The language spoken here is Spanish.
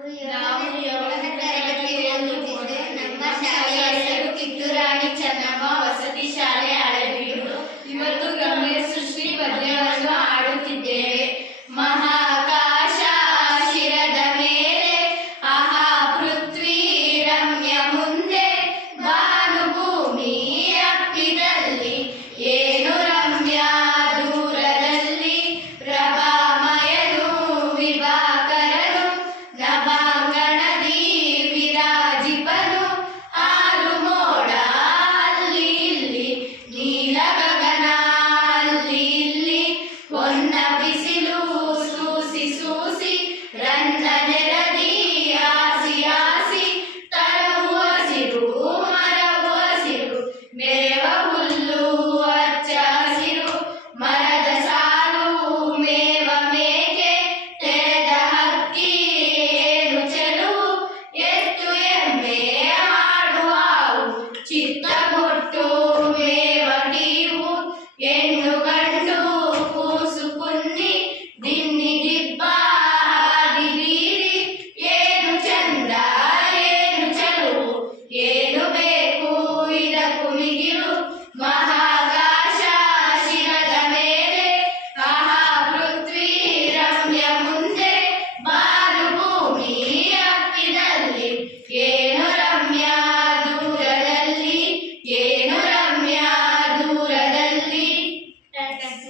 ನಾವು ಏಳನೇ ತರಗತಿ Doctor.